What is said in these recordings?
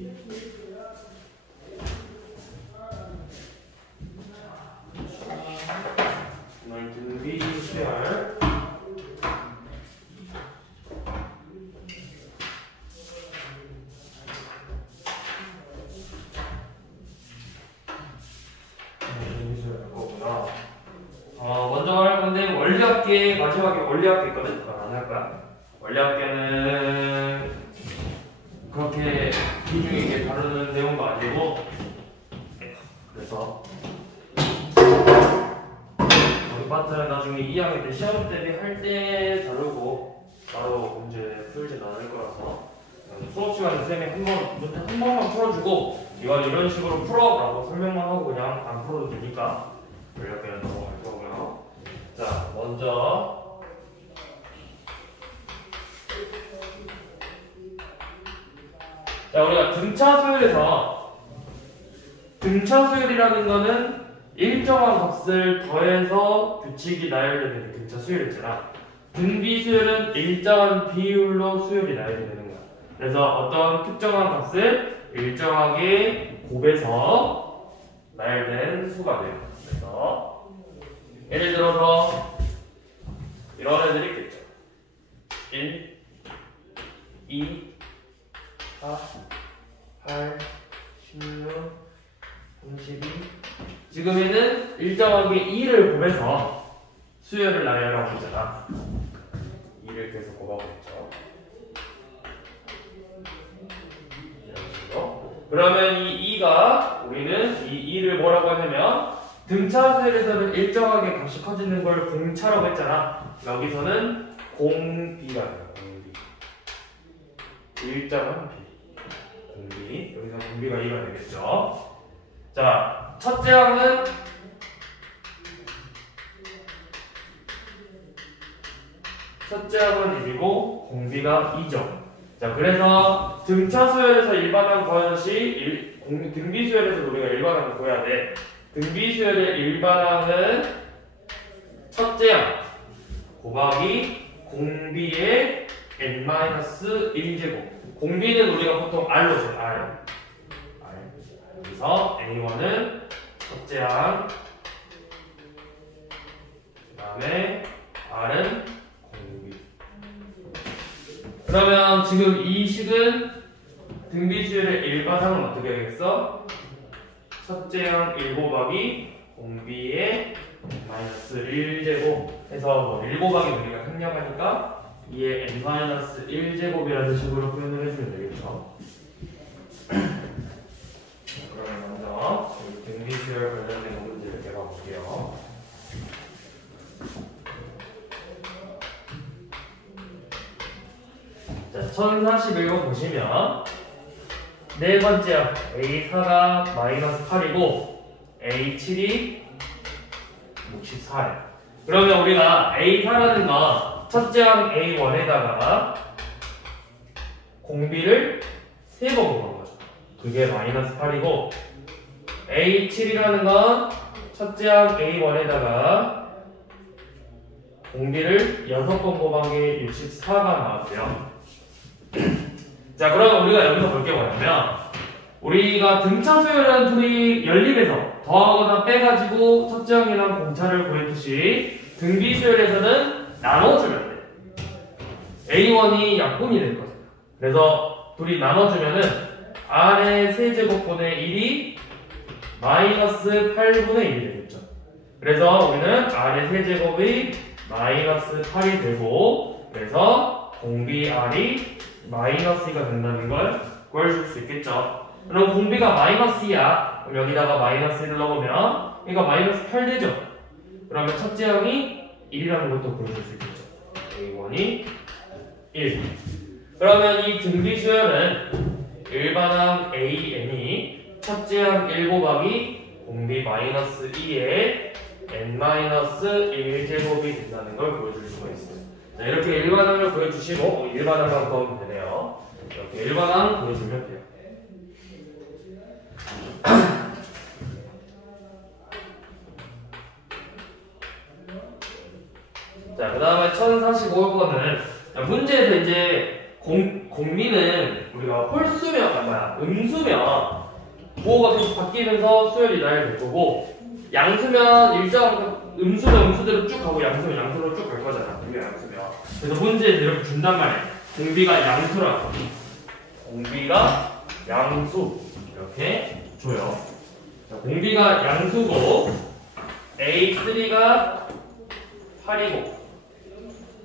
오늘 등비 수열 거구나. 먼저 할 건데 원리합계 마지막에 원리합계 있거든. 그건 안 할 거야. 원리합계는 그렇게 비중 있게 다루는 내용도 아니고, 그래서 우리 파트는 나중에 2학년 때 시험 대비할 때 다루고 바로 문제 풀진 않을 거라서 수업 시간에 쌤이 문제 한 번만 풀어주고 이건 이런 식으로 풀어라고 설명만 하고 그냥 안 풀어도 되니까 원리합계는 넘어갈 거고요. 자, 먼저 자, 우리가 등차 수열에서 등차 수열이라는 거는 일정한 값을 더해서 규칙이 나열되는 게 등차 수열이잖아. 등비 수열은 일정한 비율로 수열이 나열되는 거야. 그래서 어떤 특정한 값을 일정하게 곱해서 나열된 수가 돼요. 그래서 예를 들어서 이런 애들이 있겠죠. 1, 2, 4, 8, 16, 32. 지금 얘는 일정하게 2를 곱해서 수열을 나열하고 있잖아. 2를 계속 곱하고 있죠. 그러면 이 2가 우리는 이 2를 뭐라고 하냐면 등차 수열에서는 일정하게 값이 커지는 걸 공차라고 했잖아. 여기서는 공비가 돼요. 공비. 일정한 비. 공비. 여기서 공비가 2가 되겠죠. 자, 첫째 항은 첫째 항은 1이고 공비가 2죠. 자, 그래서 등차 수열에서 일반항 구하듯이 등비 수열에서 우리가 일반항을 구해야 돼. 등비 수열의 일반항은 첫째 항 곱하기 공비의 n-1제곱. 공비는 우리가 보통 R로 써요. R. 그래서 A1은 첫째 항, 그 다음에 R은 공비. 그러면 지금 이 식은 등비 수열의 일반항은 어떻게 되겠어? 첫째 항 1 곱하기 공비의 -1제곱 해서 뭐 1 곱하기 우리가 생략하니까 2의 n-1제곱이라는 식으로 표현을 해주면 되겠죠. 그러면 먼저 등비 수열 관련된 문제를 내가 볼게요. 자, 1041번 보시면 네 번째 A4가 -8이고 A7이 64예요. 그러면 우리가 A4라는 건 첫째 항 A1에다가 공비를 3번 곱한 거죠. 그게 -8이고 A7이라는 건 첫째 항 A1에다가 공비를 6번 곱한 게 64가 나왔어요. 자, 그럼 우리가 여기서 볼 게 뭐냐면 우리가 등차 수열이라는 툴이 연립해서 더하거나 빼가지고 첫째 항이랑 공차를 구했듯이 등비 수열에서는 나눠주면 돼. A1이 약분이 될 거잖아. 그래서 둘이 나눠주면은 R의 세제곱분의 1이 -8분의 1이 되겠죠. 그래서 우리는 R의 세제곱이 -8이 되고 그래서 공비 R이 -2가 된다는 걸 구해줄 수 있겠죠. 그럼 공비가 -2야. 그럼 여기다가 -1을 넣으면 얘가 -8 되죠. 그러면 첫째 항이 1이라는 것도 구해줄 수 있겠죠. A1이 1. 그러면 이 등비 수열은 일반항 AN이 첫째 항 1 곱하기 공비 -2에 n-1제곱이 된다는 걸 보여줄 수가 있어요. 자, 이렇게 일반항을 구해주시고 일반항만 구하면 되네요. 이렇게 일반항 구해주면 돼요. 자, 그 다음에 1045번은 문제에서 이제 공비는 우리가 홀수면 음수면 부호가 계속 바뀌면서 수열이 나야 될 거고, 양수면 일정 음수면 음수대로 쭉 가고 양수면 양수로 쭉 갈 거잖아. 공비가 양수면. 그래서 문제에 이렇게 준단 말이야. 공비가 양수라고. 공비가 양수 이렇게 줘요. 자, 공비가 양수고 A3가 8이고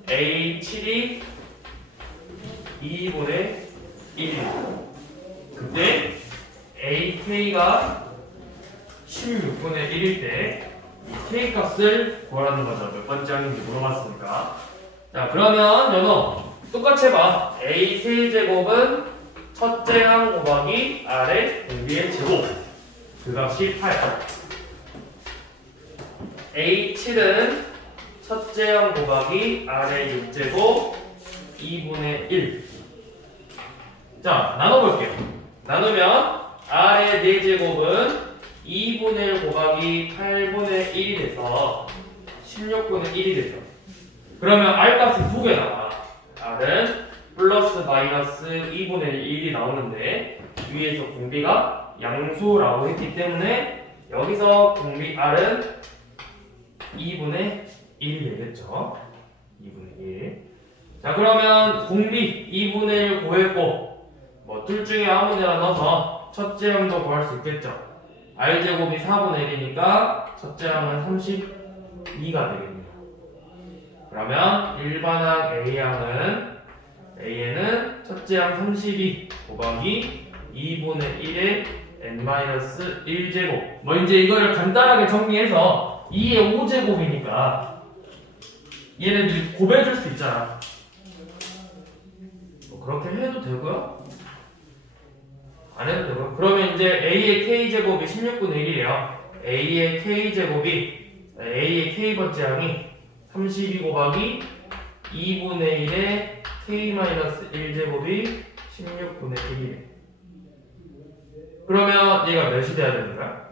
A7이 2분의 1이고 그때 AK가 16분의 1일 때 이 K 값을 구하라는 거죠. 몇 번째 항인지 물어봤으니까. 자, 그러면 연호 똑같이 해봐. A 세제곱은 첫째 항 곱하기 아래 공비의 제곱. 그 값이 8. A7은 첫째 항 곱하기 아래 6제곱 2분의 1. 자, 나눠볼게요. 나누면 아래 4제곱은 2분의 1 곱하기 8분의 1이 돼서 16분의 1이 되죠. 그러면 R값이 2개 나와. R은 플러스 마이너스 2분의 1이 나오는데 위에서 공비가 양수라고 했기 때문에 여기서 공비 R은 2분의 1이 되겠죠. 2분의 1. 자, 그러면 공비 2분의 1 구했고 뭐 둘 중에 아무데나 넣어서 첫째 항도 구할 수 있겠죠. R제곱이 4분의 1이니까 첫째 항은 32가 되겠네요. 그러면 일반항 A는 첫째 항 32 곱하기 2분의 1의 n-1제곱. 뭐 이제 이거를 간단하게 정리해서 2의 5제곱이니까 얘네들 곱해줄 수 있잖아. 뭐 그렇게 해도 되고요. 안 해도 되고요. 그러면 이제 A의 K제곱이 16분의 1이래요. A의 K번째 항이 32 곱하기 2분의 1의 K-1제곱이 16분의 1이래. 그러면 얘가 몇이 돼야 되는 거야?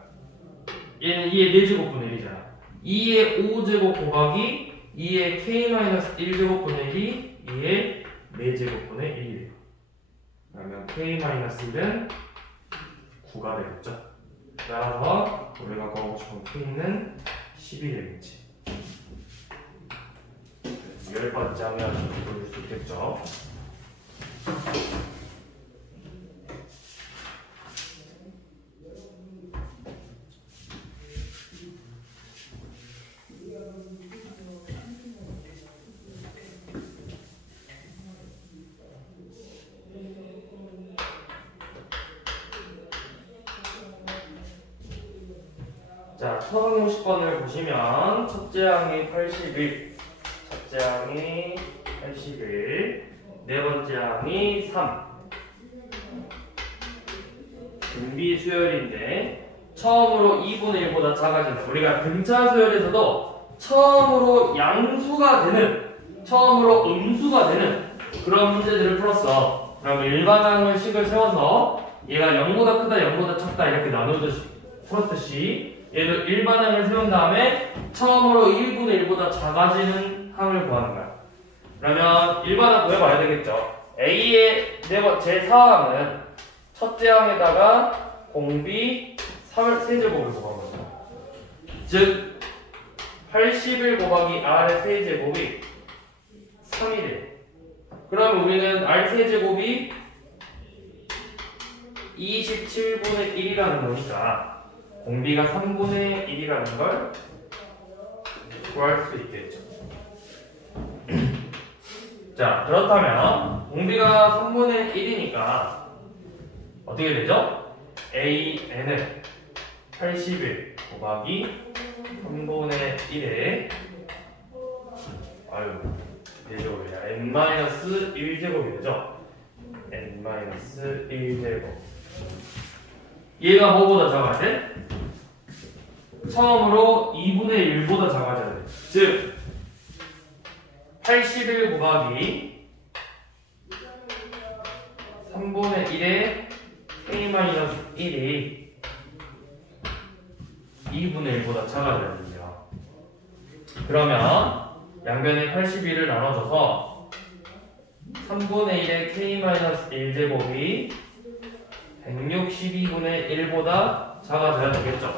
얘는 2의 4제곱분의 1이잖아. 2의 5제곱 곱하기 2의 K-1제곱분의 1이 2의 4제곱분의 1이래요. 그러면 K-1은 9가 되겠죠. 따라서 우리가 구하고 싶은 K는 10이 되겠지. 10번째 하면 보여줄 수 있겠죠. 자, 1050번을 보시면 첫째 항이 81, 첫째 항이 81, 네 번째 항이 3. 분비 수열인데 처음으로 2분의 1보다 작아지는, 우리가 등차 수열에서도 처음으로 양수가 되는, 처음으로 음수가 되는 그런 문제들을 풀었어. 그럼 일반항을 식을 세워서 얘가 0보다 크다, 0보다 작다 이렇게 풀었듯이 얘도 일반항을 세운 다음에 처음으로 1분의 1보다 작아지는 항을 구하는 거야. 그러면 일반항 구해봐야 되겠죠. A의 제4항은 첫째 항에다가 공비 3세제곱을 구한 거죠. 즉 81 곱하기 R의 세제곱이 3이래. 그럼 우리는 R 세제곱이 27분의 1이라는 거니까 공비가 3분의 1이라는 걸 구할 수 있겠죠. 자, 그렇다면 공비가 3분의 1이니까 어떻게 되죠? AN은 81 곱하기 3분의 1에 제곱이야. n-1제곱이 되죠? n-1제곱. 얘가 뭐보다 작아야 돼? 처음으로 2분의 1보다 작아져야 돼. 즉 81 곱하기 3분의 1의 K-1이 2분의 1보다 작아져야 됩니다. 그러면 양변에 81을 나눠줘서 3분의 1의 K-1제곱이 162분의 1보다 작아져야 되겠죠.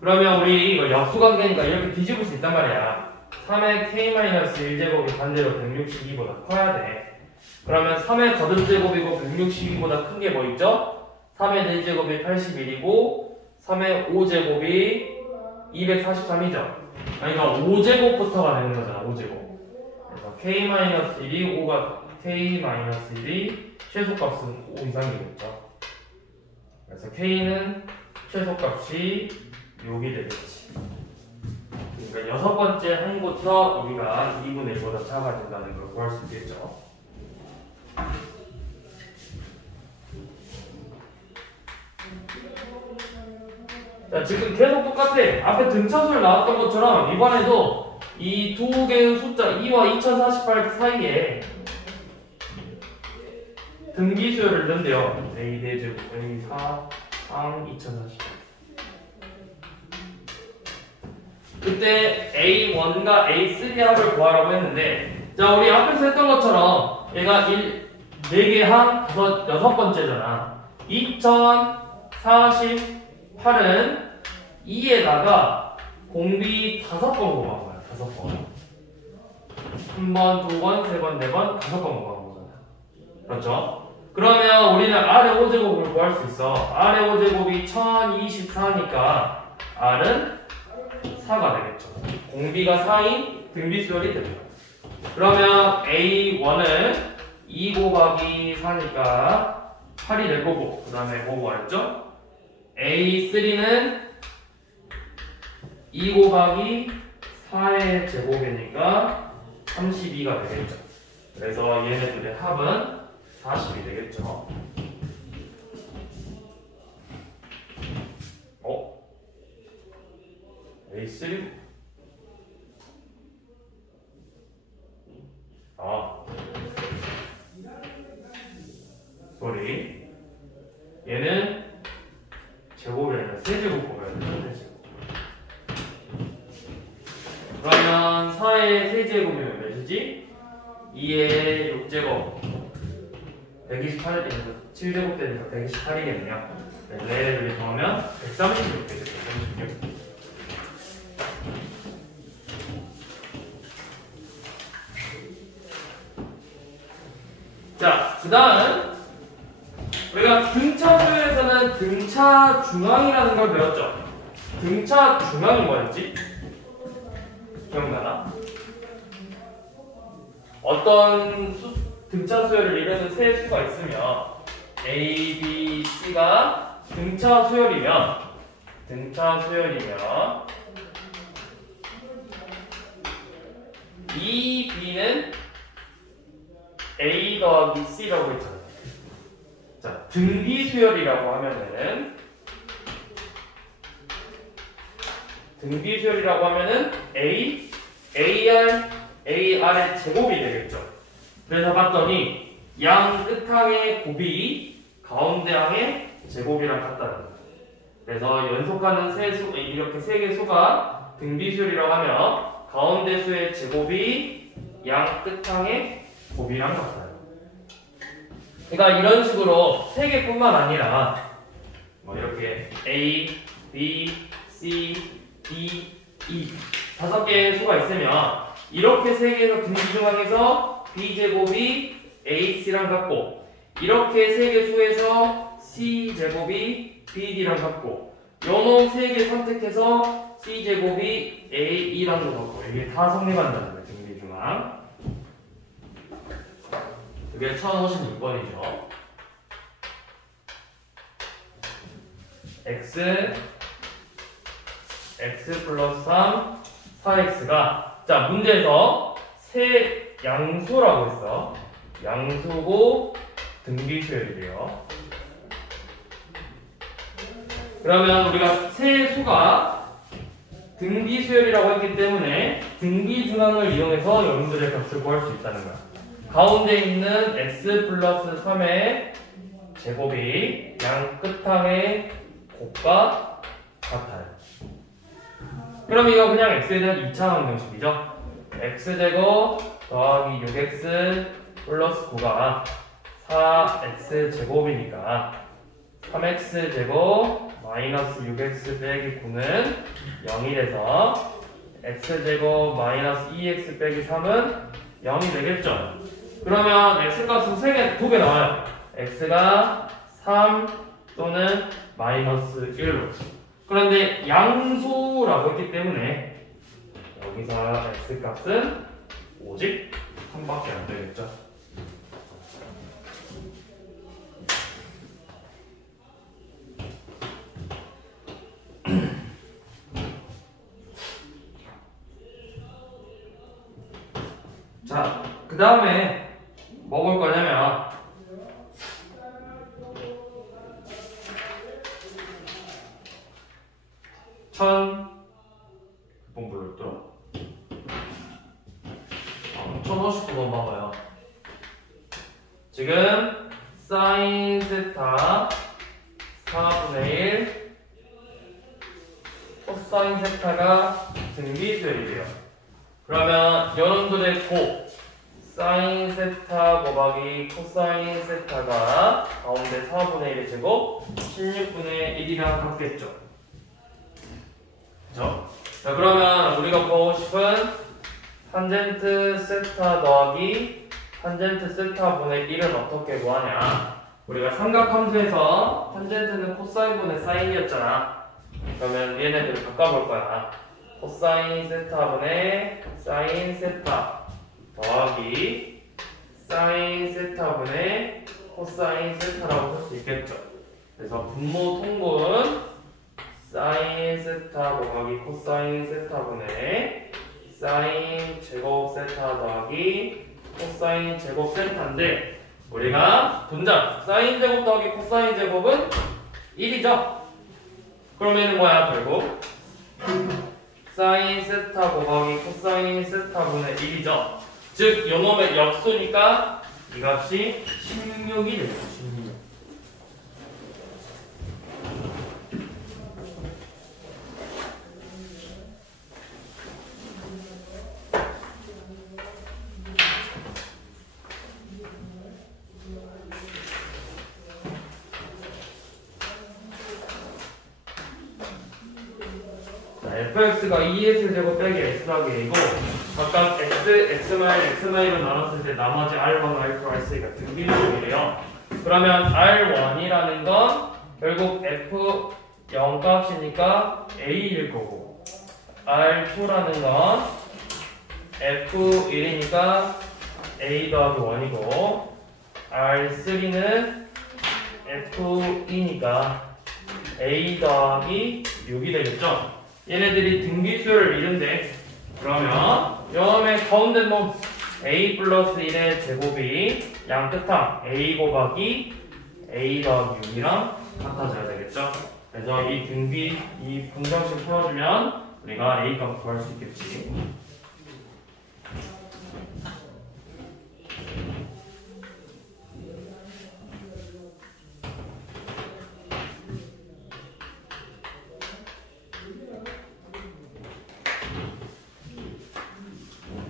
그러면 우리 이거 역수관계니까 이렇게 뒤집을 수 있단 말이야. 3의 k-1제곱이 반대로 162보다 커야 돼. 그러면 3의 거듭제곱이고 162보다 큰 게 뭐 있죠? 3의 4제곱이 81이고 3의 5제곱이 243이죠. 그러니까 5제곱부터가 되는 거잖아. 5제곱. 그래서 k-1이 5가 k-1이 최소값은 5 이상이겠죠. 그래서 k는 최소값이 6이 되겠지. 그러니까 여섯 번째 항부터 우리가 2분의 1보다 작아진다는 걸 구할 수 있겠죠. 자, 지금 계속 똑같아. 앞에 등차수를 나왔던 것처럼 이번에도 이 두 개의 숫자 2와 2048 사이에 등기수열을 넣는데요. A 대제곱 A 4 3 2048. 그때 A1과 A3 합을 구하라고 했는데, 자, 우리 앞에서 했던 것처럼 얘가 4개 항, 6번째잖아. 2048은 2에다가 공비 5번 곱한 거야. 5번. 1번, 2번, 3번, 4번, 5번 곱한 거잖아. 그렇죠? 그러면 우리는 R의 5제곱을 구할 수 있어. R의 5제곱이 1024니까 R은 4가 되겠죠. 공비가 4인 등비수열이 됩니다. 그러면 A1은 2 곱하기 4니까 8이 될 거고, 그 다음에 뭐 구했죠? A3는 2 곱하기 4의 제곱이니까 32가 되겠죠. 그래서 얘네들의 합은 40이 되겠죠. A3? 쏘리. 얘는 제곱이 아니라 세제곱 뽑아야 돼. 세제곱. 그러면 4의 세제곱이면 몇이지? 2의 6제곱 128을 때니까 7제곱 되니까 128이겠네요. 그래서 얘를 더하면 136 되겠죠. 136. 자, 그 다음 우리가 등차수에서는 등차 중앙이라는 걸 배웠죠. 등차 중앙이 뭐였지? 기억나나? 어떤 등차 수열을 이루는 세 수가 있으면 A, B, C가 등차 수열이면 이 B는 A 더하기 C라고 했잖아요. 자, 등비수열이라고 하면은 AR의 제곱이 되겠죠. 그래서 봤더니 양 끝항의 곱이 가운데 항의 제곱이랑 같다는 거예요. 그래서 연속하는 이렇게 세 개 수가 등비수열이라고 하면 가운데 수의 제곱이 양 끝항의 곱이랑 같아요. 그러니까 이런 식으로 세 개뿐만 아니라 뭐 이렇게 A, B, C, D, E 5개의 수가 있으면 이렇게 세 개에서 등비중항에서 B제곱이 AC랑 같고 이렇게 세 개 수에서 C제곱이 BD랑 같고 요놈 세 개 선택해서 C제곱이 AE랑도 같고 이게 다 성립한다는 거예요. 등비중항. 그게 1056번이죠. x 플러스 3, 4x가 자 문제에서 세 양수라고 했어. 양수고 등비수열이래요. 그러면 우리가 세 수가 등비수열이라고 했기 때문에 등비중항을 이용해서 여러분들의 값을 구할 수 있다는 거야. 가운데 있는 x 플러스 3의 제곱이 양 끝항의 곱과 같아요. 그럼 이거 그냥 x에 대한 2차 방정식이죠. x제곱 더하기 6x 플러스 9가 4x 제곱이니까 3x제곱 마이너스 6x 빼기 9는 0이 돼서 x제곱 마이너스 2x 빼기 3은 0이 되겠죠. 그러면 x값은 2개 나와요. x가 3 또는 마이너스 1로. 그런데 양수라고 했기 때문에 여기서 x값은 오직 3밖에 안 되겠죠. 자, 그 다음에 뭐 볼 거냐면 몇 번 불렀더라? 1059번 봐봐요. 지금 사인 세타 4분의 1 코사인 세타가 등비수열이래요. 그러면 여러분도 됐고 사인 세타 곱하기 코사인 세타가 가운데 4분의 1의 제곱 16분의 1이랑 같겠죠. 그죠? 자, 그러면 우리가 보고 싶은 탄젠트 세타 더하기 탄젠트 세타분의 1은 어떻게 구하냐? 우리가 삼각함수에서 탄젠트는 코사인분의 사인이었잖아. 그러면 얘네들을 바꿔볼 거야. 코사인 세타분의 사인 세타 더하기 사인 세타분의 코사인 세타라고 할 수 있겠죠. 그래서 분모 통분 사인 세타 곱하기 코사인 세타분의 사인 제곱 세타 더하기 코사인 제곱 세타인데 우리가 분자 사인 제곱 더하기 코사인 제곱은 1이죠. 그러면 뭐야 결국 사인 세타 곱하기 코사인 세타분의 1이죠. 즉 요놈의 역수니까 이 값이 16이 되죠. 16. fx가 2x제곱 빼기 x 더하기 a고 각각 x-로 나눴을 때 나머지 r1, r2, r3가 등비율이래요. 그러면 r1이라는 건 결국 f0 값이니까 a일 거고 r2라는 건 f1이니까 a 더하기 1이고 r3는 f2니까 a 더하기 6이 되겠죠. 얘네들이 등비수열을 이룬대. 그러면 여음의 가운데 놈 a 플러스 1의 제곱이 양끝함 a 곱하기 a 더하기 6이랑 같아져야 되겠죠. 그래서 이 분정식 풀어주면 우리가 a 값 구할 수 있겠지.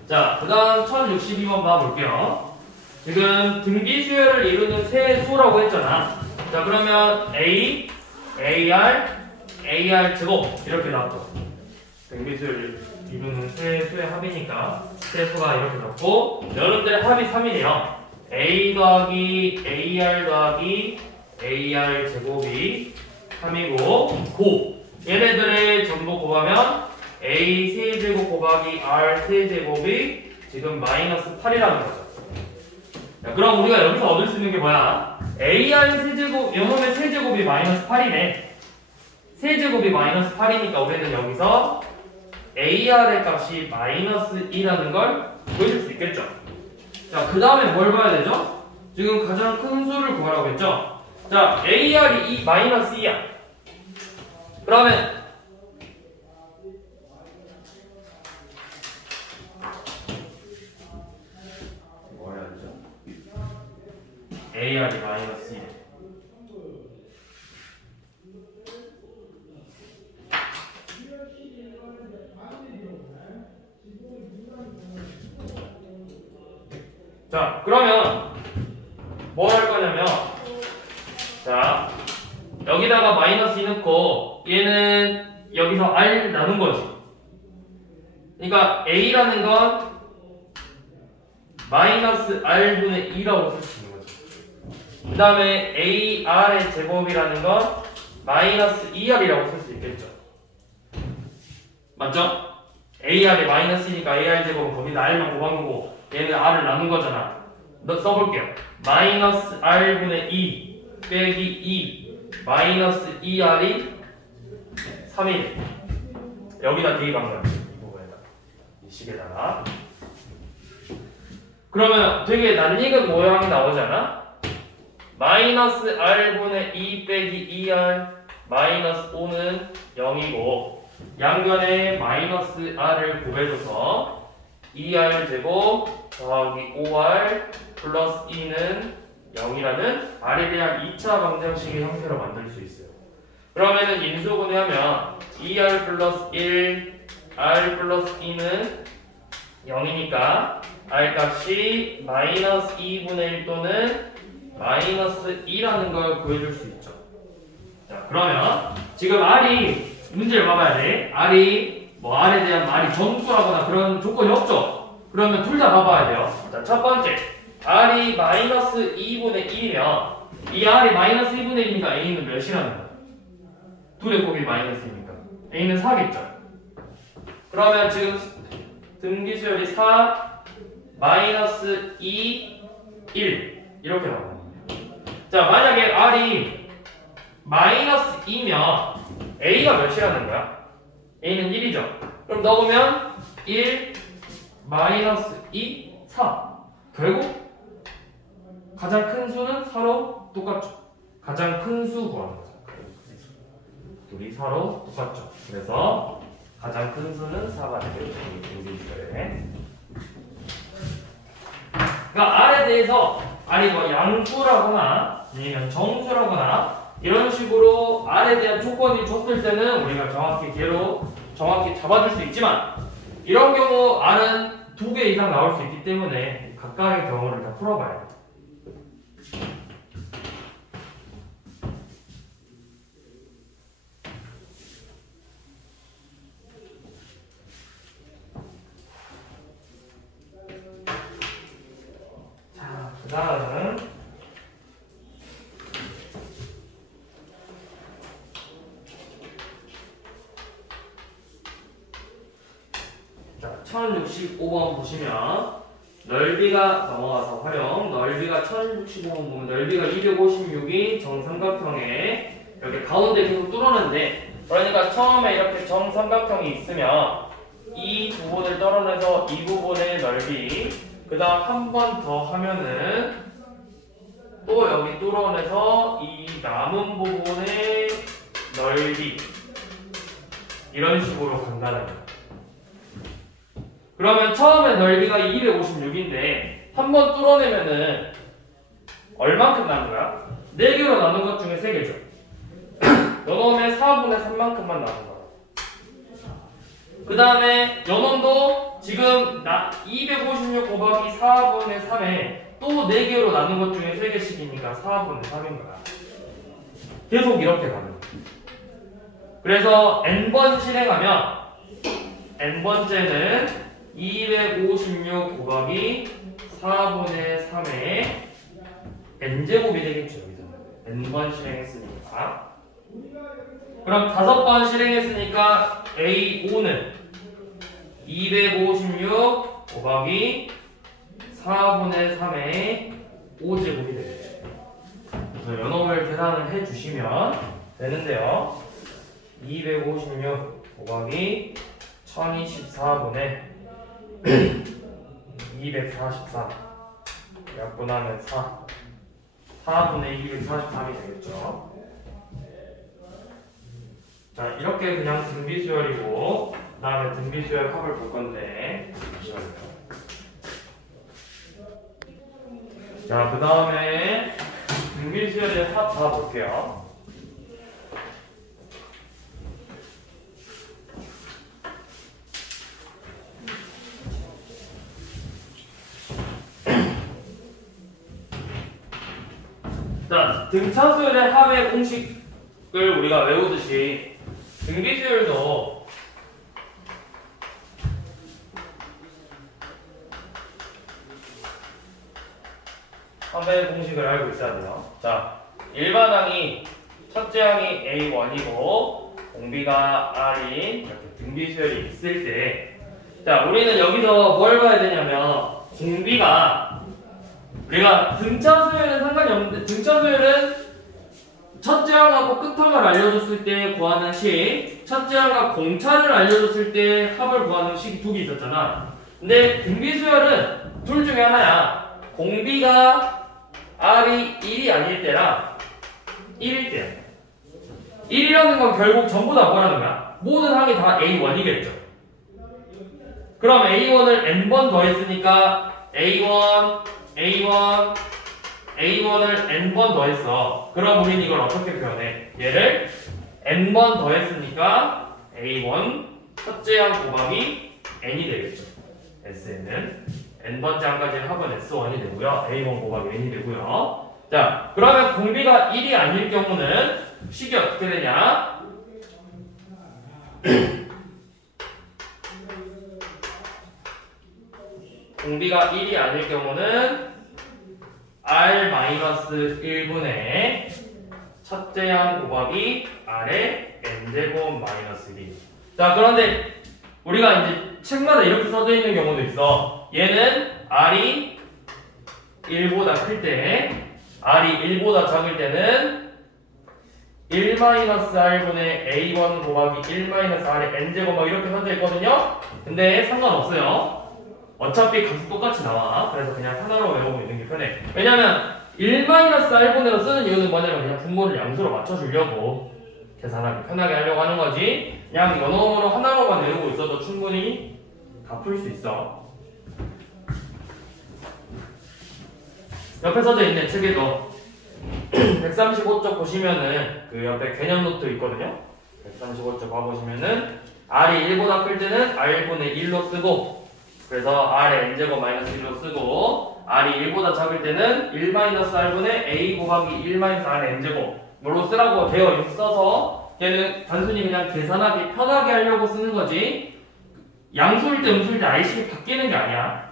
자, 그 다음 1062번 봐볼게요. 지금 등비수열을 이루는 세 수라고 했잖아. 자, 그러면 A, AR, AR 제곱 이렇게 나왔죠. 등비수열을 이루는 세 수의 합이니까 세 수가 이렇게 나왔고 여러분들의 합이 3이네요. A 더하기 AR 더하기 AR 제곱이 3이고 고! 얘네들의 전부 곱하면 a 세제곱 곱하기 r 세제곱이 지금 마이너스 8이라는 거죠. 자, 그럼 우리가 여기서 얻을 수 있는 게 뭐야? ar 세제곱, 요놈의 세제곱이 마이너스 8이네. 세제곱이 마이너스 8이니까 우리는 여기서 ar의 값이 마이너스 2라는 걸 보여줄 수 있겠죠. 자, 그 다음에 뭘 봐야 되죠? 지금 가장 큰 수를 구하라고 했죠? 자, ar이 마이너스 2야. 그러면 AR이 마이너스 1. 자, 그러면 뭐 할 거냐면 자, 여기다가 마이너스 2 넣고 얘는 여기서 R 나눈 거지. 그러니까 A라는 건 마이너스 R분의 2라고 쓸 수 있는 거지. 그 다음에 AR의 제곱이라는 건 마이너스 2R이라고 쓸 수 있겠죠. 맞죠? AR이 마이너스 2니까 AR 제곱은 거기다 R만 곱한 거고 얘는 R을 나눈 거잖아. 써볼게요. 마이너스 R분의 2 빼기 2 마이너스 2R이 3일. 여기다 대입한 거야. 이 부분에다. 이 식에다가. 그러면 되게 낯익은 모양이 나오잖아? 마이너스 R분의 2 빼기 2R 마이너스 5는 0이고 양변에 마이너스 R을 곱해줘서 2R 제곱 더하기 5R 플러스 2는 0이라는 R에 대한 2차 방정식의 형태로 만들 수 있어요. 그러면은 인수분해하면 2R 플러스 1 R 플러스 2는 0이니까 R 값이 마이너스 2분의 1 또는 마이너스 2라는 걸 구해줄 수 있죠. 자, 그러면 지금 R이 문제를 봐봐야 돼. R이 R에 대한 R이 정수라거나 그런 조건이 없죠. 그러면 둘 다 봐봐야 돼요. 자, 첫 번째 R이 마이너스 2분의 1이면 이 R이 마이너스 2분의 1이니까 A는 몇이라는 거야? 둘의 곱이 마이너스이니까 A는 4겠죠. 그러면 지금 등기수열이 4 마이너스 2 1 이렇게 나옵니다. 자, 만약에 R이 마이너스 2면 A가 몇이라는 거야? A는 1이죠. 그럼 넣으면 1 마이너스 2 4 결국 가장 큰 수는 4로 똑같죠. 가장 큰 수 구하는 거죠. 둘이 4로 똑같죠. 그래서 가장 큰 수는 4가 되겠죠. 그러니까 R에 대해서 R이 뭐 양수라거나 아니면 정수라거나 이런 식으로 R에 대한 조건이 줬을 때는 우리가 정확히 걔로 정확히 잡아줄 수 있지만 이런 경우 R은 2개 이상 나올 수 있기 때문에 각각의 경우를 다 풀어봐야 돼. 자, 그 다음은 자, 1065번 보시면 넓이가 넘어가서 활용 넓이가 1065번 보면 넓이가 256이 정삼각형에 이렇게 가운데 계속 뚫어낸데 그러니까 처음에 이렇게 정삼각형이 있으면 이 부분을 떨어내서 이 부분의 넓이 그 다음 한 번 더 하면은 또 여기 뚫어내서 이 남은 부분의 넓이 이런 식으로 간다는 거예요. 그러면 처음에 넓이가 256인데 한 번 뚫어내면은 얼만큼 나는 거야? 4개로 나눈 것 중에 3개죠. 요놈의 4분의 3만큼만 나눈 거야. 그 다음에 요놈도 지금 256 곱하기 4분의 3에 또 4개로 나눈 것 중에 3개씩이니까 4분의 3인 거야. 계속 이렇게 가는 거야. 그래서 n번 실행하면 n번째는 256 곱하기 4분의 3의 n제곱이 되겠죠. 여기서 n번 실행했으니까. 그럼 5번 실행했으니까 A5는 256 곱하기 4분의 3의 5제곱이 되겠죠. 그래서 요놈을 계산을 해주시면 되는데요. 256 곱하기 1024분의 243 약분하면 4분의 243이 되겠죠. 자, 이렇게 그냥 등비수열이고 그 다음에 등비수열 합을 볼 건데 자, 그 다음에 등비수열의 합 다 볼게요. 자, 등차수열의 합의 공식 우리가 외우듯이 등비수열도 합의 공식을 알고 있어야 돼요. 자, 일반항이 첫째 항이 A1이고 공비가 R인 이렇게 등비수열이 있을 때, 자, 우리는 여기서 뭘 봐야 되냐면 공비가 우리가 등차 수열은 상관이 없는데 등차 수열은 첫째 항하고 끝항을 알려줬을 때 구하는 식, 첫째 항과 공차를 알려줬을 때 합을 구하는 식이 두 개 있었잖아. 근데 등비수열은 둘 중에 하나야. 공비가 R이 1이 아닐 때랑 1일 때야. 1이라는 건 결국 전부 다 뭐라는 거야? 모든 항이 다 A1이겠죠. 그럼 A1을 n번 더했으니까 A1, A1, A1을 n번 더했어. 그럼 우린 이걸 어떻게 표현해? 얘를 n번 더했으니까 A1 첫째 항 곱하기 n이 되겠죠. SN은 n번째 항까지 합은 S1이 되고요. A1 곱하기 n이 되고요. 자, 그러면 공비가 1이 아닐 경우는 식이 어떻게 되냐? 공비가 1이 아닐 경우는 R-1분의 첫째 항 곱하기 R의 n제곱 마이너스 1. 자, 그런데 우리가 이제 책마다 이렇게 써져 있는 경우도 있어. 얘는 R이 1보다 클 때, R이 1보다 작을 때는 1-R분의 A1 곱하기 1-R의 n제곱 막 이렇게 써져 있거든요. 근데 상관없어요. 어차피 값이 똑같이 나와. 그래서 그냥 하나로 외우고 있는 게 편해. 왜냐면 1-R분의로 쓰는 이유는 뭐냐면 그냥 분모를 양수로 맞춰주려고, 계산하기 편하게 하려고 하는 거지. 그냥 연어로 하나로만 외우고 있어도 충분히 다 풀 수 있어. 옆에 써져 있는 책에도 135쪽 보시면은 그 옆에 개념 노트 있거든요. 135쪽 봐보시면은 R이 1보다 클 때는 R분의 1로 쓰고, 그래서 R의 n제곱 마이너스 1로 쓰고, R이 1보다 작을 때는 1-R분의 A 곱하기 1-R의 n제곱으로 쓰라고 되어 있어서 얘는 단순히 그냥 계산하기 편하게 하려고 쓰는 거지, 양수일 때 음수일 때 I식이 바뀌는 게 아니야.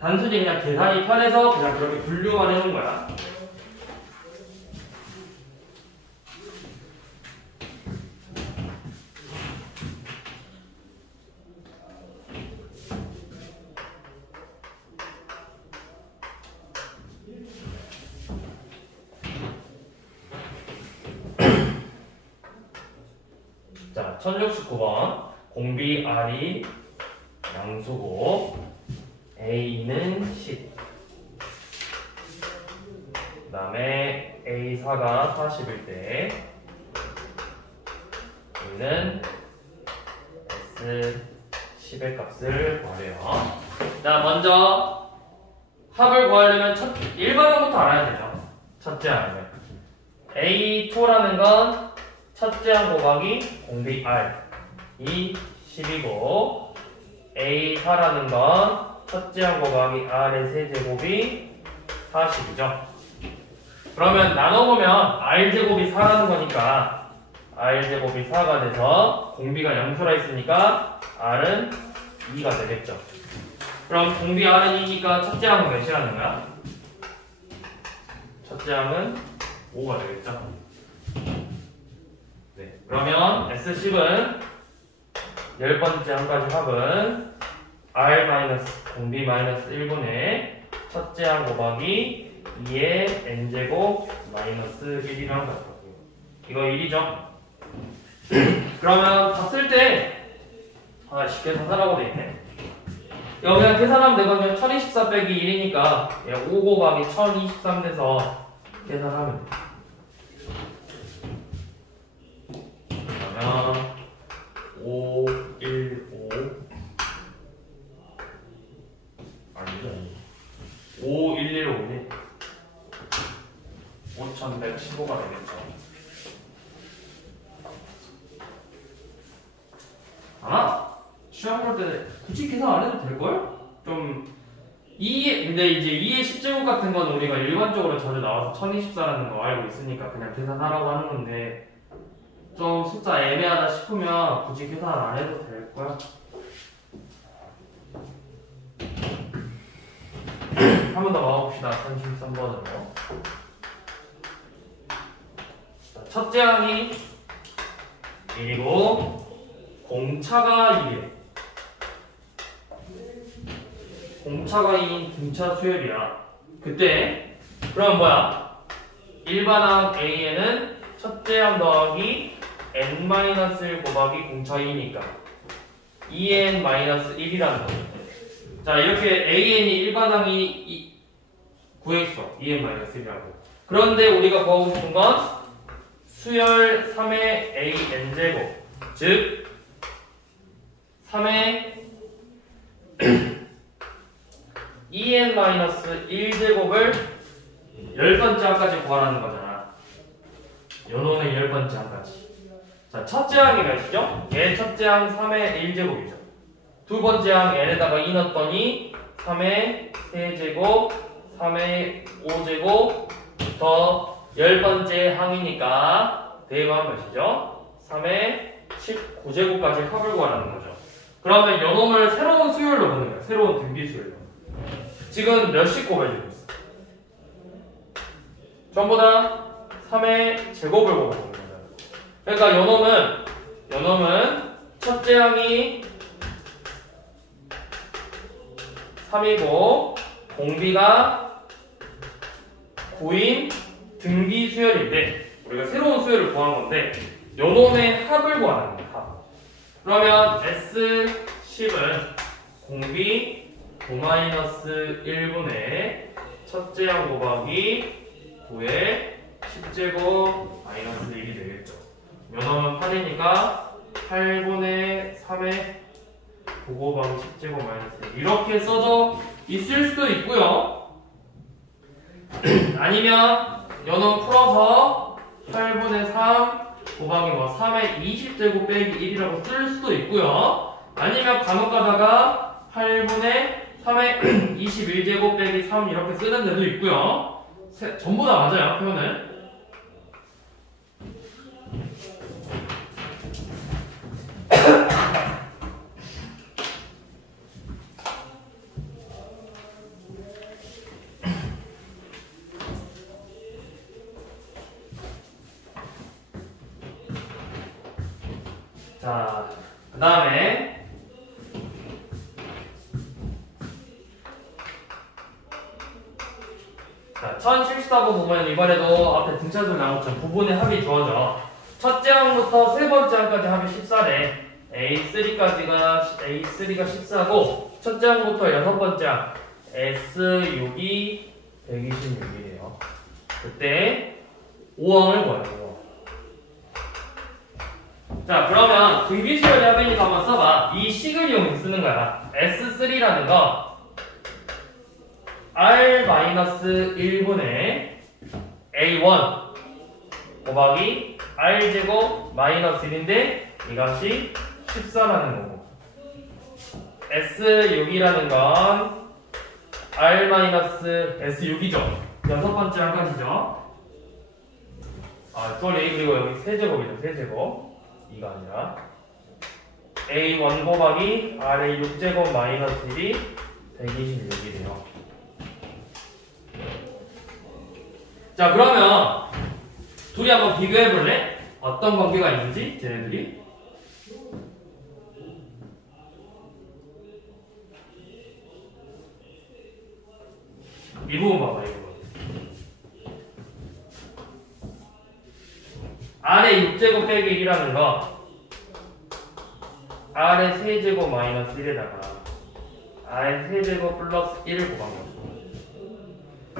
단순히 그냥 계산이 편해서 그냥 그렇게 분류만 해놓은 거야. 자, 1069번. 공비 R이 양수고 A는 10, 그 다음에 A4가 40일 때 우리는 S10의 값을 구하래요. 자, 먼저 합을 구하려면 일반항부터 알아야 되죠. 첫째 항은 A2라는 건 첫째 항 곱하기 공비 R 이 10이고, A4라는 건 첫째 항 곱하기 R의 세제곱이 40이죠. 그러면 나눠보면 R제곱이 4라는 거니까 R제곱이 4가 돼서 공비가 양수라 했으니까 R은 2가 되겠죠. 그럼 공비 R은 2니까 첫째 항은 몇이라는 거야? 첫째 항은 5가 되겠죠. 네, 그러면 S10은 10번째 항까지 합은 R-공비-1분의 첫째 항 곱하기 2의 n제곱 마이너스 1이랑 같거든요. 이거 1이죠? 그러면 다 쓸 때 쉽게 계산하고 돼 있네. 이거 그냥 계산하면 되거든요. 1024 빼기 1이니까 5 곱하기 1023 돼서 계산하면 돼. 그러면 5, 1, 5 아니죠. 5, 1, 1, 5니 5115가 되겠죠. 아마 시험 볼 때 굳이 계산 안 해도 될걸? 좀 근데 이제 2의 10제곱 같은 건 우리가 일반적으로 자주 나와서 1024라는 거 알고 있으니까 그냥 계산하라고 하는 건데 좀 숫자 애매하다 싶으면 굳이 계산 안 해도 될 거야. 한 번 더 막아봅시다. 33번으로. 첫째 항이 1이고 공차가 2에 공차가 2인 등차 수열이야. 그때 그럼 뭐야? 일반항 A에는 첫째 항 더하기 n-1 곱하기 공차 2니까 2n-1이라는 거. 자, 이렇게 AN이 일반항이 구해있어. 2n-1이라고. 그런데 우리가 구하고 싶은 건 수열 3의 AN제곱, 즉 3의 2n-1제곱을 10번째 항까지 구하라는 거잖아. 요놈의 10번째 항까지. 자, 첫째 항이 몇이죠? 얘 첫째 항 3의 1제곱이죠. 두 번째 항 n에다가 2 넣었더니 3의 세제곱, 3의 5제곱 더 10번째 항이니까 대입하면 몇이죠? 3의 19제곱까지 합을 구하라는 거죠. 그러면 요놈을 새로운 수열로 보는 거야. 새로운 등비 수열로. 지금 몇씩 곱해주고 있어? 전부 다 3의 제곱을 곱해주는 거야. 그러니까 요놈은 첫째 항이 3이고 공비가 9인 등비 수열인데 우리가 새로운 수열을 구한 건데 요놈의 합을 구하는 거야. 합. 그러면 S10은 공비 9-1분의 첫째 항 곱하기 9의 10제곱 마이너스 1이 되겠죠. 요놈은 8이니까 8분의 3의 9 곱하기 10제곱 마이너스 1 이렇게 써져 있을 수도 있고요. 아니면 요놈 풀어서 8분의 3 곱하기 3의 20제곱 빼기 1이라고 쓸 수도 있고요. 아니면 간혹 가다가 8분의 3의 21제곱 빼기 3 이렇게 쓰는 데도 있고요. 전부 다 맞아요, 표현은. 자, 그 다음에 자, 1074번 보면 이번에도 앞에 등차수 나온 것처럼 부분의 합이 주어져. 첫째 항부터 세 번째 항까지 합이 14래. A3가 14고 첫째 항부터 여섯 번째 항 S6이 126이래요. 그때 5항을 구하는 자, 그러면 등비수열의 합이니까 한번 써봐. 이 식을 이용해서 쓰는 거야. S3라는 거 R-1분의 A1 곱하기 R제곱 마이너스 1인데 이 값이 14라는 거고 S6이라는 건 R-S6이죠. 여섯 번째 항까지죠. 그리고 여기 세제곱이죠. 세제곱. 이가 아니라 A1 곱하기 R의 6제곱 마이너스 1이 126이래요. 자, 그러면 둘이 한번 비교해볼래? 어떤 관계가 있는지 쟤네들이? 이 부분 봐봐. 이 부분. R의 6제곱 빼기 1이라는 거 R의 세제곱 마이너스 1에다가 R의 세제곱 플러스 1을 곱한 거죠.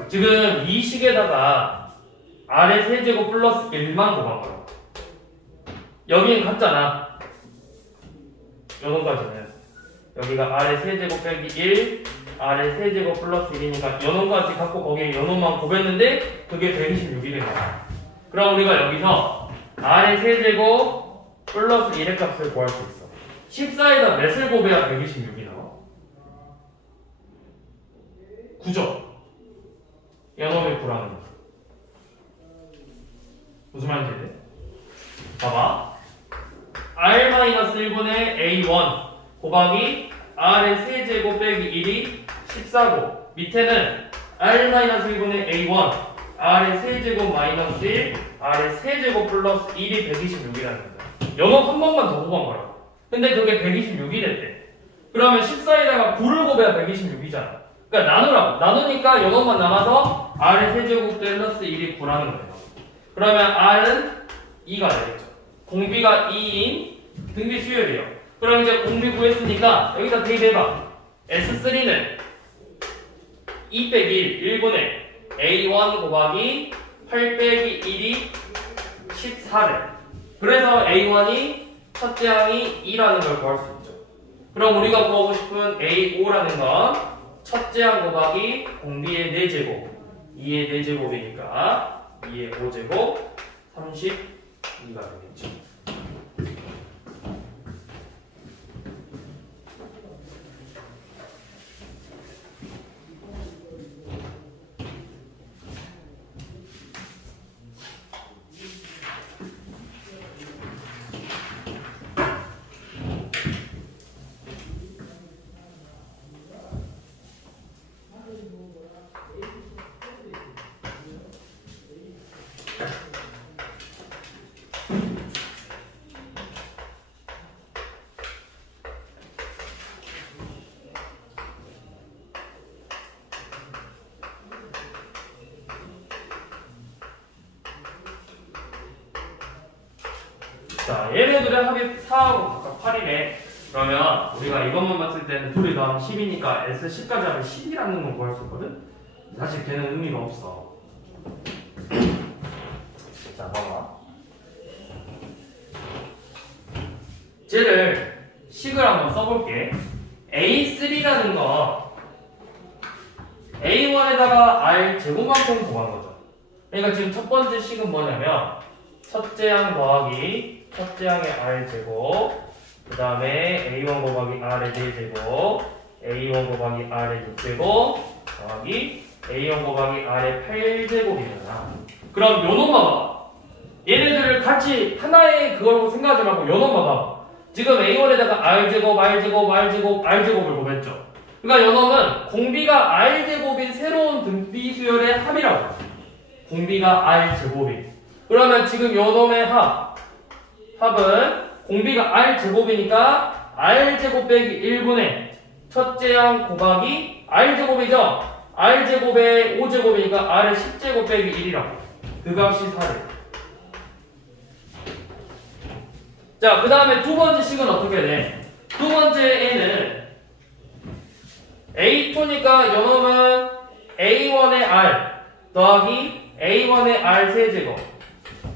지금 이 식에다가 R의 세제곱 플러스 1만 곱한 거야. 여기는 같잖아. 요놈까지는 여기가 R의 세제곱 빼기 1 R의 세제곱 플러스 1이니까 요놈까지 갖고 거기에 요놈만 곱했는데 그게 126이 된 거야. 그럼 우리가 여기서 R의 세제곱 플러스 1의 값을 구할 수 있어. 14에다 몇을 곱해야 126이 나와? 9죠. 연놈의 9라는 거. 무슨 말인지 돼? 봐봐. R-1분의 A1 곱하기 R의 세제곱 빼기 1이 14고 밑에는 R-1분의 A1 R의 세제곱 마이너스 1 R의 세제곱 플러스 1이 126이라는 거야. 연놈 한 번만 더 곱한 거라고. 근데 그게 126이 됐대. 그러면 14에다가 9를 곱해야 126이잖아. 그러니까 나누라고. 나누니까 연놈만 남아서 R의 세제곱 플러스 1이 9라는 거예요. 그러면 R은 2가 되겠죠. 공비가 2인 등비 수열이에요. 그럼 이제 공비 구했으니까 여기다 대입해봐. S3는 2 빼기 1분의 A1 곱하기 8 빼기 1이 14래. 그래서 A1이 첫째 항이 2라는 걸 구할 수 있죠. 그럼 우리가 구하고 싶은 A5라는 건 첫째 항 곱하기 공비의 4제곱 2의 4제곱이니까 2의 5제곱 32가 되겠죠. 자, 얘네들의 합이 4하고 각각 8이네. 그러면 우리가 이것만 봤을 때는 둘이 더하면 10이니까 S10까지 하면 10이라는 걸 구할 수 있거든? 사실 걔는 의미가 없어. 자, 봐봐. 쟤를 식을 한번 써볼게. A3라는 거 A1에다가 R 제곱만큼 곱한 거죠. 그러니까 지금 첫 번째 식은 뭐냐면 첫째 항 더하기 첫째 항의 R 제곱, 그 다음에 A1 곱하기 R의 4제곱, A1 곱하기 R의 6제곱, 더하기 A1 곱하기 R의 8제곱이잖아. 그럼 요 놈만 봐봐. 얘네들을 같이 하나의 그걸로 생각하지 말고 요 놈만 봐봐. 지금 A1에다가 R제곱, R제곱, R제곱, R제곱을 곱했죠. 그러니까 요 놈은 공비가 R제곱인 새로운 등비수열의 합이라고. 공비가 R제곱인. 그러면 지금 요 놈의 합은 공비가 R제곱이니까 R제곱 빼기 1분의 첫째 항 곱하기 R제곱이죠? R제곱의 5제곱이니까 R의 10제곱 빼기 1이라고. 그 값이 4래. 자, 그 다음에 두 번째 식은 어떻게 돼? 두 번째에는 A2니까 요놈은 A1의 R 더하기 A1의 R 세제곱,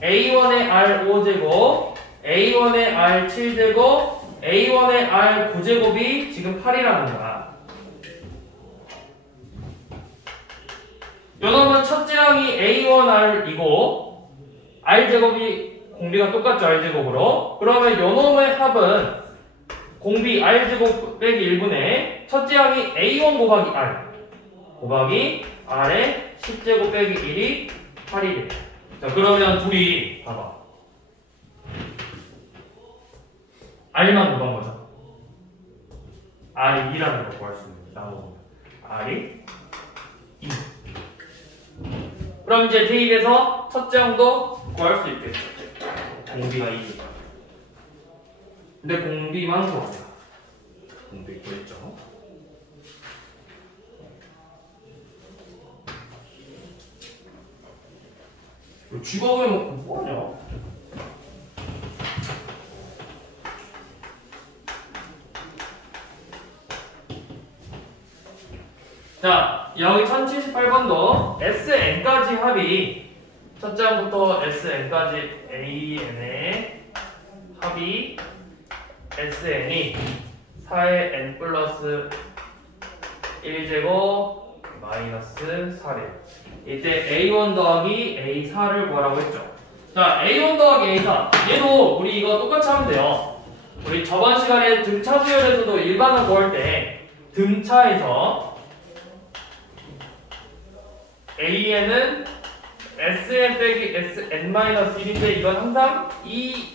A1의 R 5제곱, A1의 R 7제곱, A1의 R 9제곱이 지금 8이라는 거야. 요놈은 첫째 항이 A1R이고 R제곱이 공비가 똑같죠, R제곱으로. 그러면 요놈의 합은 공비 R제곱 빼기 1분의 첫째 항이 A1 곱하기 R 곱하기 R의 10제곱 빼기 1이 8이 돼. 자, 그러면 둘이 봐봐. R만 곱한 거죠. R이 2라는 걸 구할 수 있는 거야. 나오면 R이 2. 그럼 이제 대입해서 첫째 항도 구할 수 있겠죠. 공비가 2니까. 근데 공비만 구하자. 공비 구했죠. 쥐가 왜 먹고 뭐하냐? 자, 여기 1078번도 SN까지 합이 첫째 항부터 SN까지 AN의 합이 SN이 4의 N 플러스 1제곱 마이너스 4래. 이때 A1 더하기 A4를 구하라고 했죠. 자, A1 더하기 A4. 얘도 우리 이거 똑같이 하면 돼요. 우리 저번 시간에 등차 수열에서도 일반을 구할 때 등차에서 AN은 SN 빼기 SN-1인데 이건 항상 2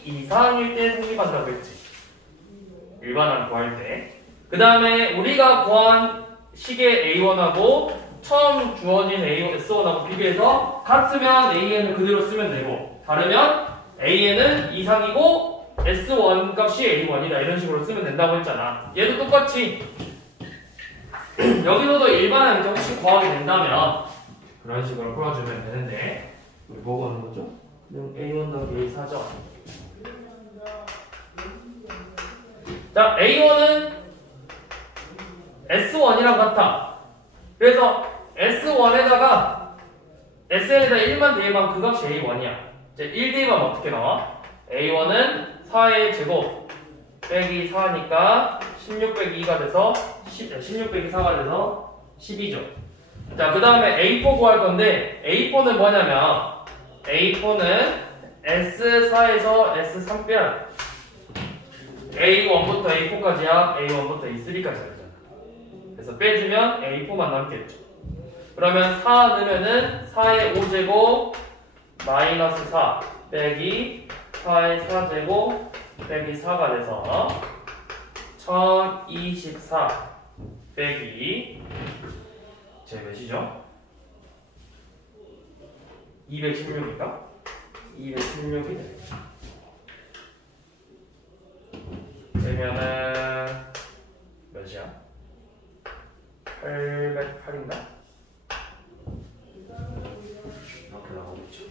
이상일 때 성립한다고 했지. 일반항 구할 때. 그 다음에 우리가 구한 식의 A1하고 처음 주어진 S1하고 비교해서 같으면 AN을 그대로 쓰면 되고 다르면 AN은 이상이고 S1 값이 A1이다 이런 식으로 쓰면 된다고 했잖아. 얘도 똑같이 여기서도 일반항 혹시 구하게 된다면 그런 식으로 풀어주면 되는데 우리 뭐가 하는 거죠? 그냥 A1 더하기 A4죠. 자, A1은 S1이랑 같아. 그래서 S1에다가 SN에다 1만 대입하면 그 값이 A1이야. 이제 1 대입하면 어떻게 나와? A1은 4의 제곱 빼기 4니까 16 빼기 2가 돼서 16 빼기 4가 돼서 12죠. 자, 그 다음에 A4 구할 건데 A4는 뭐냐면 A4는 S4에서 S3 빼야 A1부터 A4까지야 A1부터 A3까지 하잖아. 그래서 빼주면 A4만 남겠죠. 그러면 4 넣으면은 4의 5제곱 마이너스 4 빼기 4의 4제곱 빼기 4가 돼서 1024 빼기 제 몇이죠? 216이니까 216이 되겠죠. 그러면은 몇이야? 808인가? 이렇게 나오겠죠.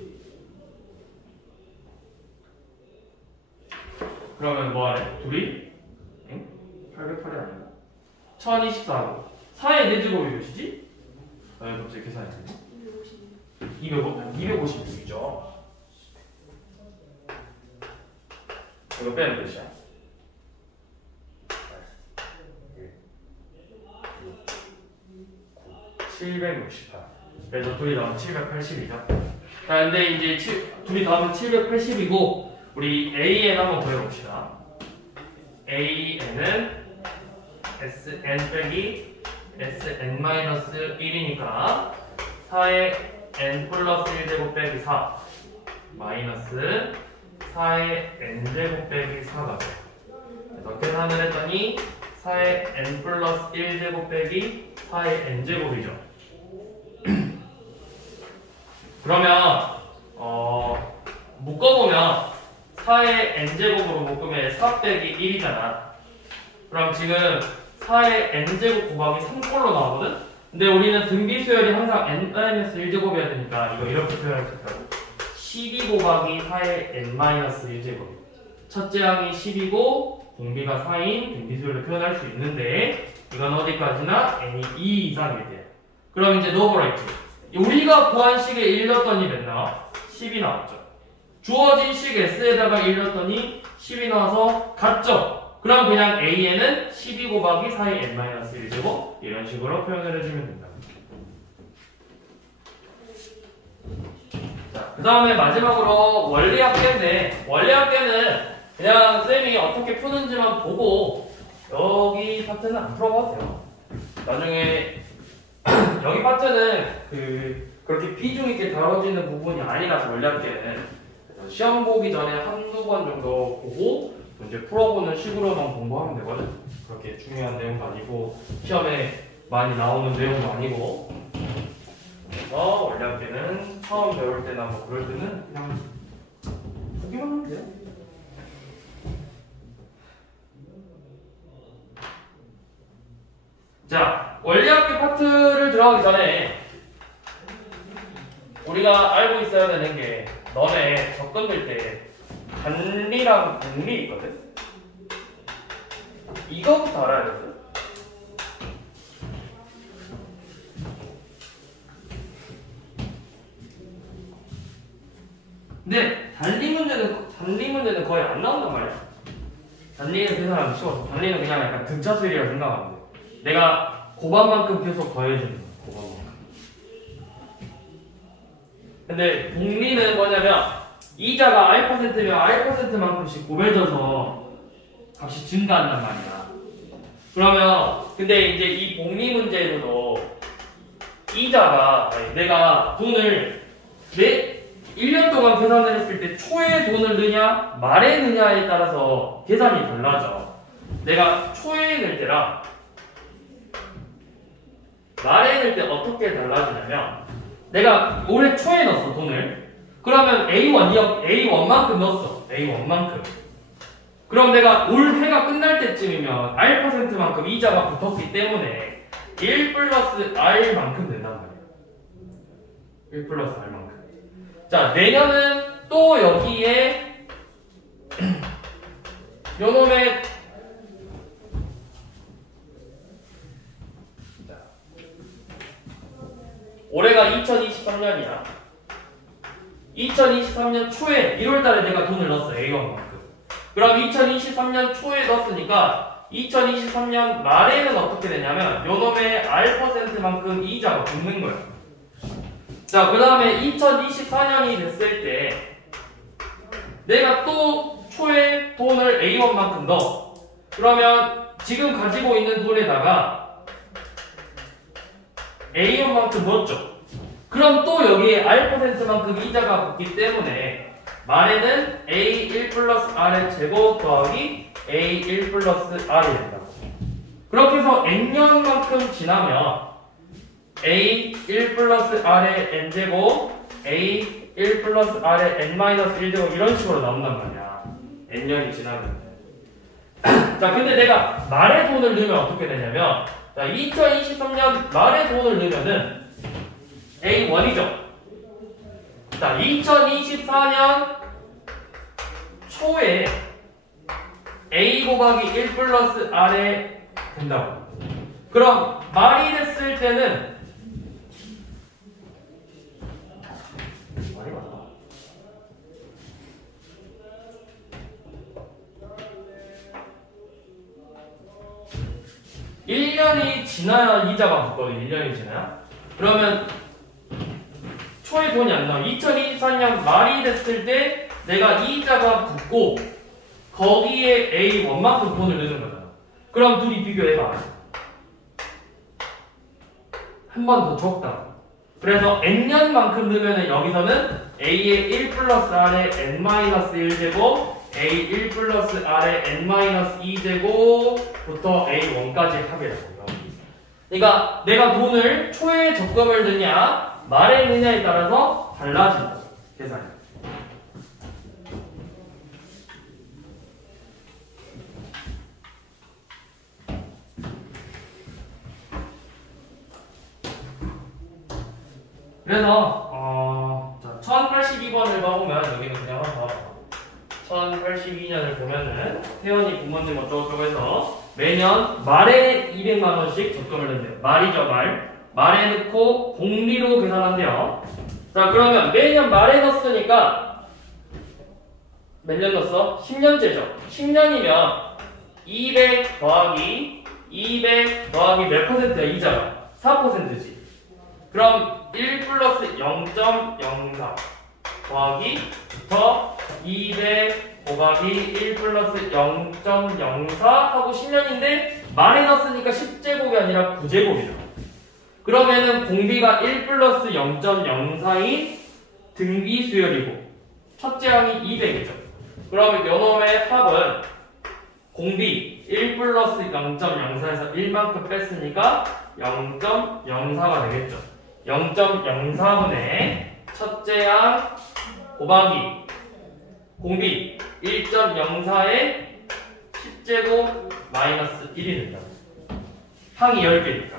그러면 뭐하래? 둘이? 응? 808이 아닌가? 1024하고 4의 4제곱이 몇이지? 나 갑자기 계산했는데 256이죠. 이거 빼면 몇이야? 768. 그래서 둘이 더하면 780이죠. 자, 근데 이제 둘이 더하면 780이고 우리 AN 한번 구해봅시다. AN은 SN 빼기 SN-1이니까 4의 N 플러스 1제곱 빼기 4 마이너스 4의 N제곱 빼기 4가 돼요. 그래서 계산을 했더니 4의 N 플러스 1제곱 빼기 4의 N제곱이죠. 그러면 묶어보면 4의 N제곱으로 묶으면 4 빼기 1이잖아. 그럼 지금 4의 N제곱 곱하기 3꼴로 나오거든? 근데 우리는 등비수열이 항상 N-1제곱이어야 되니까 이거 이렇게 표현할 수 있다고. 12 곱하기 4의 N-1제곱. 첫째 항이 10이고 공비가 4인 등비수열로 표현할 수 있는데 이건 어디까지나 N이 2 이상이 돼요. 그럼 이제 넣어보라 했지. 우리가 구한 식에 1 넣었더니 몇 나와? 10이 나왔죠. 주어진 식 S에다가 1 넣었더니 10이 나와서 같죠? 그럼 그냥 AN은 12 곱하기 4의 N-1제곱 이런 식으로 표현을 해주면 된다. 자, 그 다음에 마지막으로 원리합계인데 원리합계는 그냥 쌤이 어떻게 푸는지만 보고 여기 파트는 안 풀어봐도 돼요. 나중에 여기 파트는 그렇게 비중 있게 다뤄지는 부분이 아니라서 원리합계는 시험 보기 전에 한두 번 정도 보고 이제 풀어보는 식으로만 공부하면 되거든. 그렇게 중요한 내용도 아니고 시험에 많이 나오는 내용도 아니고. 그래서 원리합계는 처음 배울 때나 뭐 그럴 때는 그냥 보기만 하면 돼요. 자, 원리합계 파트를 들어가기 전에 우리가 알고 있어야 되는 게 너네 접근 될 때 단리랑 분리 있거든? 이거부터 알아야 되거든? 근데 단리 문제는 거의 안 나온단 말이야. 단리는 계산하기 쉬워서 단리는 그냥 약간 등차수열이라고 생각하면 돼. 내가 고반만큼 계속 더해주는 거야. 고반만큼. 근데 분리는 뭐냐면 이자가 i%면 i%만큼씩 곱해져서 값이 증가한단 말이야. 그러면 근데 이제 이 복리 문제로도 이자가 내가 돈을 1년 동안 계산을 했을 때 초에 돈을 넣냐 말에 넣냐에 따라서 계산이 달라져. 내가 초에 넣을 때랑 말에 넣을 때 어떻게 달라지냐면 내가 올해 초에 넣었어 돈을. 그러면 A1만큼 넣었어. A1만큼. 그럼 내가 올 해가 끝날 때쯤이면 R%만큼 이자가 붙었기 때문에 1 플러스 R만큼 된단 말이야. 1 플러스 R만큼. 자, 내년은 또 여기에 요놈의 올해가 2023년이야. 2023년 초에 1월달에 내가 돈을 넣었어. A1만큼. 그럼 2023년 초에 넣었으니까 2023년 말에는 어떻게 되냐면 요놈의 R%만큼 이자가 붙는 거야. 자, 그 다음에 2024년이 됐을 때 내가 또 초에 돈을 A1만큼 넣어. 그러면 지금 가지고 있는 돈에다가 A1만큼 넣었죠. 그럼 또 여기에 R%만큼 이자가 붙기 때문에 말에는 A1 플러스 R의 제곱 더하기 A1 플러스 R이 된다. 그렇게 해서 N년만큼 지나면 A1 플러스 R의 N제곱 A1 플러스 R의 N-1제곱 이런 식으로 나온단 말이야. N년이 지나면. 자, 근데 내가 말에 돈을 넣으면 어떻게 되냐면 자, 2023년 말에 돈을 넣으면은 A1이죠. 자, 2024년 초에 A 곱하기 1 플러스 R에 된다고. 그럼 말이 됐을 때는 말이 맞나? (1년이) 지나야 이자가 붙거든. 1년이 지나야. 그러면 초에 돈이 안 나와. 2024년 말이 됐을 때 내가 이자가 붙고 거기에 A1만큼 돈을 넣는 거잖아. 그럼 둘이 비교해봐. 한 번 더 적다. 그래서 N년만큼 넣으면 여기서는 A의 1 플러스 R의 N-1제곱 A1 플러스 R의 N-2제곱부터 A1까지 합이라고. 그러니까 내가 돈을 초에 적금을 넣냐 말에 넣냐에 따라서 달라진다. 계산이. 그래서 자, 1082번을 봐보면 여기는 그냥 한번 봐봐. 1082년을 보면은 태연이 부모님 어쩌고저쩌고 해서 매년 말에 200만원씩 적금을 넣는데요. 말이죠, 말. 말에 넣고 복리로 계산한대요. 자, 그러면 매년 말에 넣었으니까 몇 년 넣었어? 10년째죠. 10년이면 200 더하기 200 더하기 몇 %야, 이자가? 4%지. 그럼 1 플러스 0.04 더하기 더 200 곱하기 1 플러스 0.04 하고 10년인데 말에 넣었으니까 10제곱이 아니라 9제곱이죠. 그러면은 공비가 1 플러스 0.04인 등비 수열이고 첫째 항이 200이죠. 그러면 요놈의 합은 공비 1 플러스 0.04에서 1만큼 뺐으니까 0.04가 되겠죠. 0.04분의 첫째 항 곱하기 공비 1.04에 10제곱 마이너스 1이 된다. 항이 10개니까.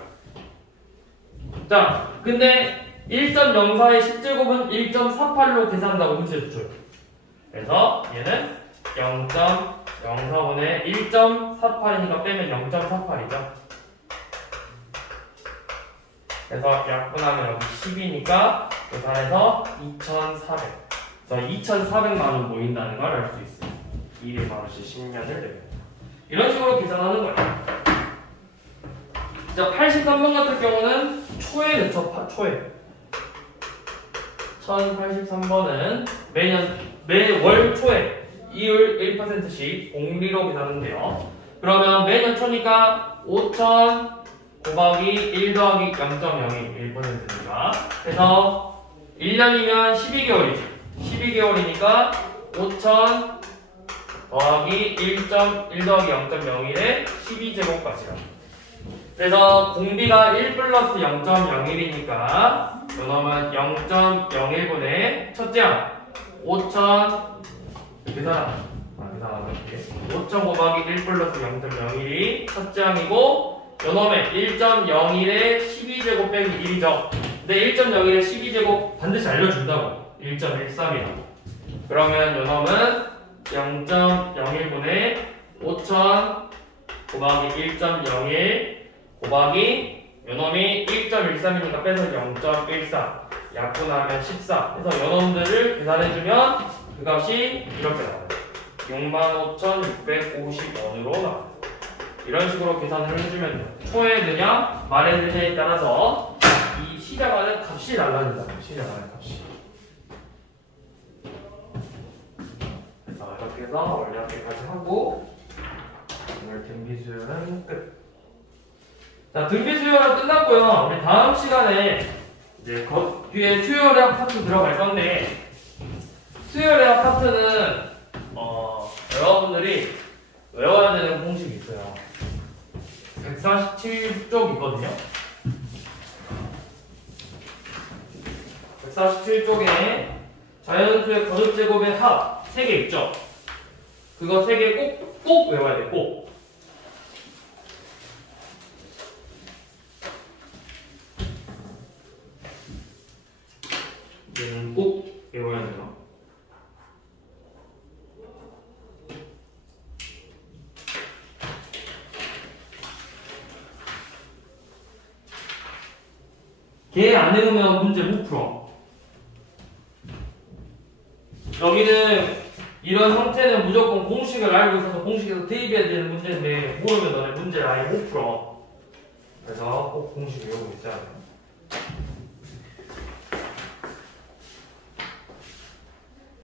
자, 근데 1.04의 10제곱은 1.48로 계산한다고 문제줬죠. 그래서 얘는 0.04분의 1.48이니까 빼면 0.48이죠. 그래서 약분하면 여기 10이니까 계산해서 2,400. 그래서 2,400만원 모인다는 걸 알 수 있어요. 200만원씩 10년을 내면. 이런 식으로 계산하는 거예요. 자, 83번 같은 경우는 초에 넣죠. 초에. 1083번은 매월 초에 이율 1%씩 공리로 계산하는데요. 그러면 매년 초니까 5,000 곱하기 1 더하기 0.01 1%니까 그래서 1년이면 12개월이지 12개월이니까 5,000 더하기 1 더하기 0.01에 12제곱까지라 그래서 공비가 1 플러스 0.01이니까 요놈은 0.01분의 첫째 항 5,000 계산할게 5,000 곱하기 1 플러스 0.01이 첫째 항이고 요놈의 1.01에 12제곱 빼기 1이죠 근데 1.01에 12제곱 반드시 알려준다고 1.13이라고 그러면 요놈은 0.01분의 5,000 곱하기 1.01 곱하기 요놈이 1.13이니까 빼서 0.14 약분하면 14 해서 요놈들을 계산해주면 그 값이 이렇게 나와요 65,650원으로 나와요 이런 식으로 계산을 해주면 돼요 초에 드냐 말에 드냐에 따라서 이 시작하는 값이 달라진다 시작하는 값이 그래서 이렇게 해서 원래학기까지 하고 오늘 등비수열은 끝 자, 등비수열은 끝났고요 우리 다음 시간에 이제 뒤에 수열의 파트 들어갈 건데 수열의 파트는 여러분들이 외워야 되는 공식이 있어요 147쪽 있거든요 147쪽에 자연수의 거듭제곱의 합 3개 있죠 그거 3개 꼭 외워야 돼 꼭 얘는 꼭 외워야 돼요 걔 안 외우면 문제 못 풀어 여기는 이런 형태는 무조건 공식을 알고 있어서 공식에서 대입해야 되는 문제인데 모르면 너네 문제를 아예 못 풀어 그래서 꼭 공식 외우고 있어야 돼